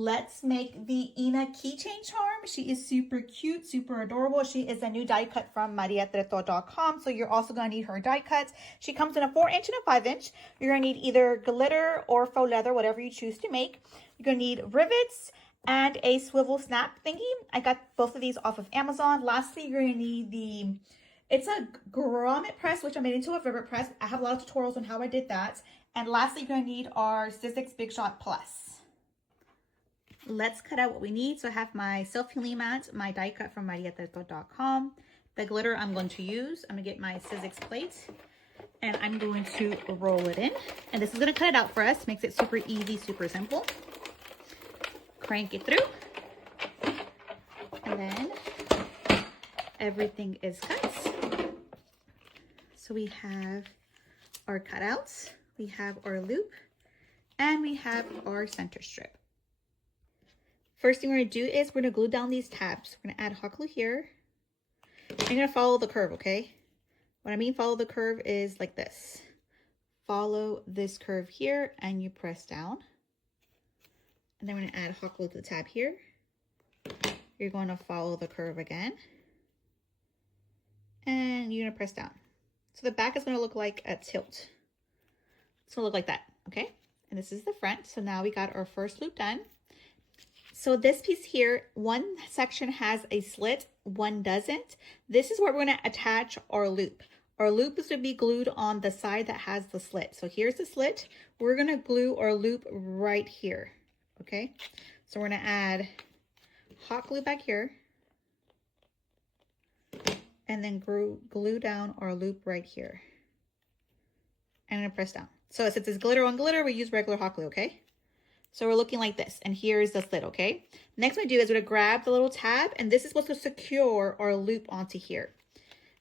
Let's make the Eina keychain charm. She is super cute, super adorable. She is a new die cut from mariatreto.com. So you're also going to need her die cuts. She comes in a 4-inch and a 5-inch. You're going to need either glitter or faux leather, whatever you choose to make. You're going to need rivets and a swivel snap thingy. I got both of these off of Amazon. Lastly, you're going to need it's a grommet press, which I made into a rivet press. I have a lot of tutorials on how I did that. And lastly, you're going to need our Sizzix Big Shot Plus. Let's cut out what we need. So I have my self-healing mat, my die cut from mariatreto.com. The glitter I'm going to use, I'm going to get my Sizzix plate and I'm going to roll it in. And this is going to cut it out for us. Makes it super easy, super simple. Crank it through. And then everything is cut. So we have our cutouts, we have our loop, and we have our center strip. First thing we're going to do is we're going to glue down these tabs. We're going to add hot glue here. You're going to follow the curve, okay? What I mean follow the curve is like this. Follow this curve here and you press down. And then we're going to add hot glue to the tab here. You're going to follow the curve again. And you're going to press down. So the back is going to look like a tilt. It's going to look like that, okay? And this is the front. So now we got our first loop done. So this piece here, one section has a slit, one doesn't. This is where we're going to attach our loop. Our loop is to be glued on the side that has the slit. So here's the slit. We're going to glue our loop right here. Okay. So we're going to add hot glue back here. And then glue down our loop right here. And I'm going to press down. So since it's glitter on glitter, we use regular hot glue, okay? So we're looking like this, and here's the slit, okay? Next what we do is we're gonna grab the little tab, and this is supposed to secure our loop onto here.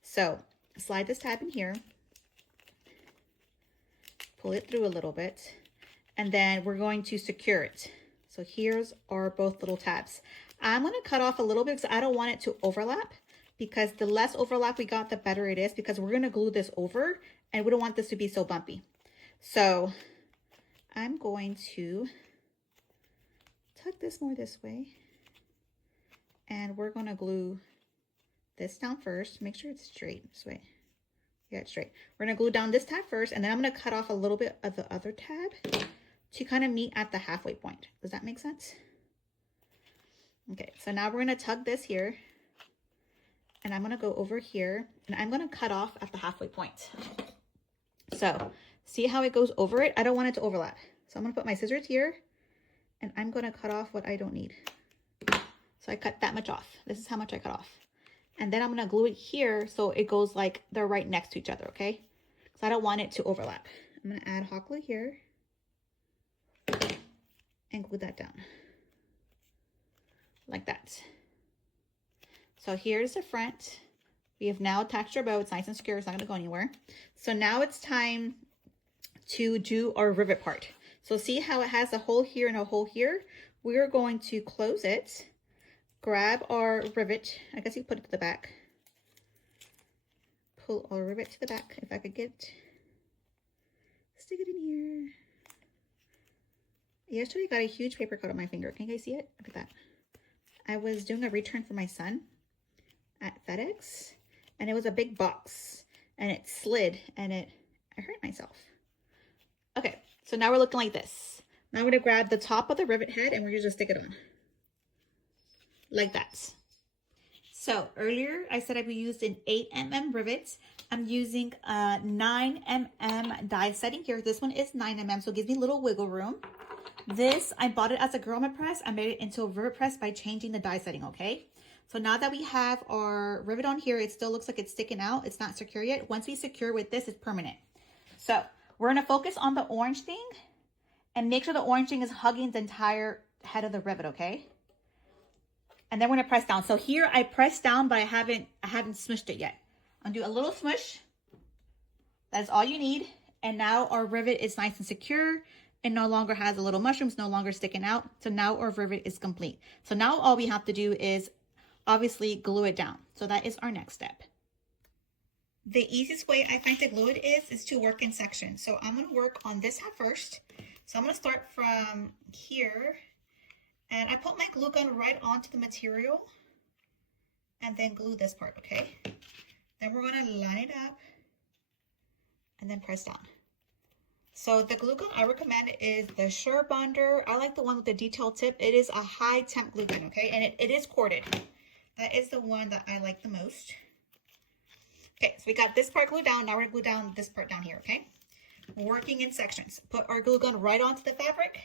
So slide this tab in here, pull it through a little bit, and then we're going to secure it. So here's our both little tabs. I'm gonna cut off a little bit because I don't want it to overlap, because the less overlap we got, the better it is, because we're gonna glue this over, and we don't want this to be so bumpy. So I'm going to tuck this more this way, and we're going to glue this down first. Make sure it's straight this way. Yeah, it's straight. We're going to glue down this tab first, and then I'm going to cut off a little bit of the other tab to kind of meet at the halfway point. Does that make sense? Okay, so now we're going to tug this here, and I'm going to go over here, and I'm going to cut off at the halfway point. So see how it goes over it? I don't want it to overlap. So I'm going to put my scissors here, and I'm going to cut off what I don't need. So I cut that much off. This is how much I cut off. And then I'm going to glue it here so it goes like they're right next to each other, okay? So I don't want it to overlap. I'm going to add hot glue here and glue that down. Like that. So here's the front. We have now attached our bow. It's nice and secure. It's not going to go anywhere. So now it's time to do our rivet part. So see how it has a hole here and a hole here? We're going to close it, grab our rivet. I guess you put it to the back. Pull our rivet to the back. If I could get, stick it in here. Yesterday I got a huge paper cut on my finger. Can you guys see it? Look at that. I was doing a return for my son at FedEx, and it was a big box, and it slid, and I hurt myself. Okay. So now we're looking like this. Now we're going to grab the top of the rivet head and we're going to just stick it on. Like that. So earlier I said I used an 8mm rivet. I'm using a 9mm die setting here. This one is 9mm, so it gives me a little wiggle room. This, I bought it as a grommet press. I made it into a rivet press by changing the die setting, okay? So now that we have our rivet on here, it still looks like it's sticking out. It's not secure yet. Once we secure with this, it's permanent. So we're going to focus on the orange thing and make sure the orange thing is hugging the entire head of the rivet, okay? And then we're going to press down. So here I pressed down, but I haven't smushed it yet. I'm going to do a little smush. That's all you need. And now our rivet is nice and secure. It no longer has the little mushrooms, no longer sticking out. So now our rivet is complete. So now all we have to do is obviously glue it down. So that is our next step. The easiest way I find to glue it is to work in sections. So I'm going to work on this half first. So I'm going to start from here And I put my glue gun right onto the material and then glue this part, okay? Then we're gonna line it up and then press down. So the glue gun I recommend is the Sure Bonder. I like the one with the detailed tip. It is a high temp glue gun, okay? And it is corded. That is the one that I like the most. Okay, so we got this part glued down. Now we're gonna glue down this part down here, okay? Working in sections. Put our glue gun right onto the fabric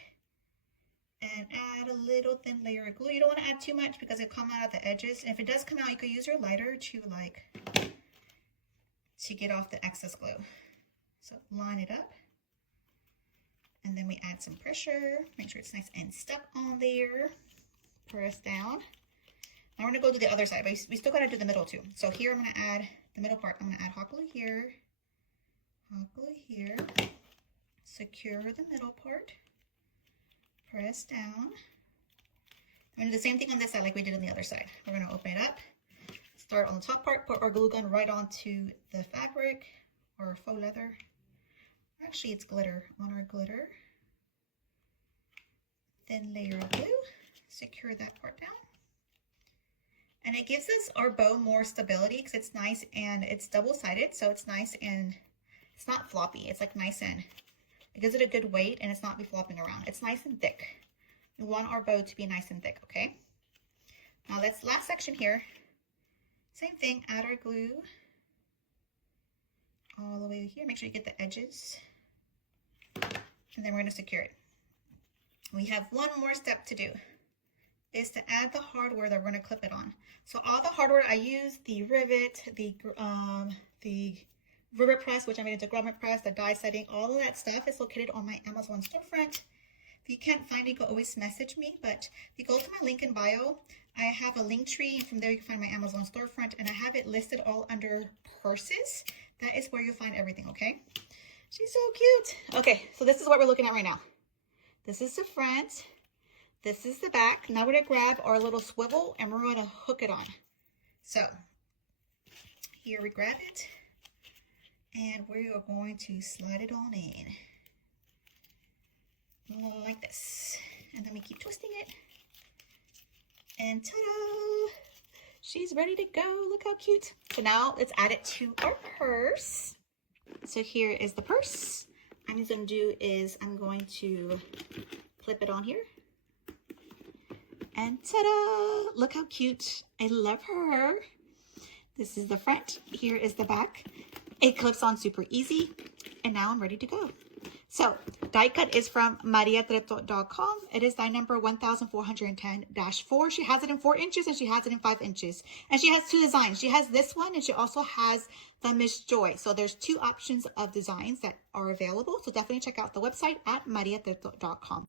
and add a little thin layer of glue. You don't want to add too much because it'll come out at the edges. And if it does come out, you could use your lighter to get off the excess glue. So line it up. And then we add some pressure. Make sure it's nice and stuck on there. Press down. Now we're gonna go to the other side, but we still gotta do the middle too. So here I'm gonna add the middle part. I'm gonna add hot glue here, secure the middle part, press down. I'm gonna do the same thing on this side like we did on the other side. We're gonna open it up, start on the top part, put our glue gun right onto the fabric or faux leather. Actually, it's glitter on our glitter. Thin layer of glue, secure that part down. And it gives us our bow more stability because it's nice and it's double-sided, so it's nice and it's not floppy. It's like nice and it gives it a good weight and it's not be flopping around. It's nice and thick. We want our bow to be nice and thick, okay? Now let's last section here. Same thing, add our glue all the way here. Make sure you get the edges. And then we're going to secure it. We have one more step to do, is to add the hardware that we're going to clip it on. So all the hardware I use, the rivet, the rivet press, which I made into grommet press, the die setting, all of that stuff is located on my Amazon storefront. If you can't find it, you can always message me, but if you go to my link in bio, I have a link tree. From there you can find my Amazon storefront, and I have it listed all under purses. That is where you'll find everything, okay? She's so cute. Okay, so this is what we're looking at right now. This is the front. This is the back. Now we're gonna grab our little swivel and we're gonna hook it on. So here we grab it and we are going to slide it on in like this. And then we keep twisting it. And ta-da! She's ready to go. Look how cute. So now let's add it to our purse. So here is the purse. I'm just going to do is I'm going to clip it on here. And ta-da! Look how cute. I love her. This is the front. Here is the back. It clips on super easy. And now I'm ready to go. So die cut is from mariatreto.com. It is die number 1410-4. She has it in 4 inches and she has it in 5 inches. And she has 2 designs. She has this one and she also has the Miss Joy. So there's 2 options of designs that are available. So definitely check out the website at mariatreto.com.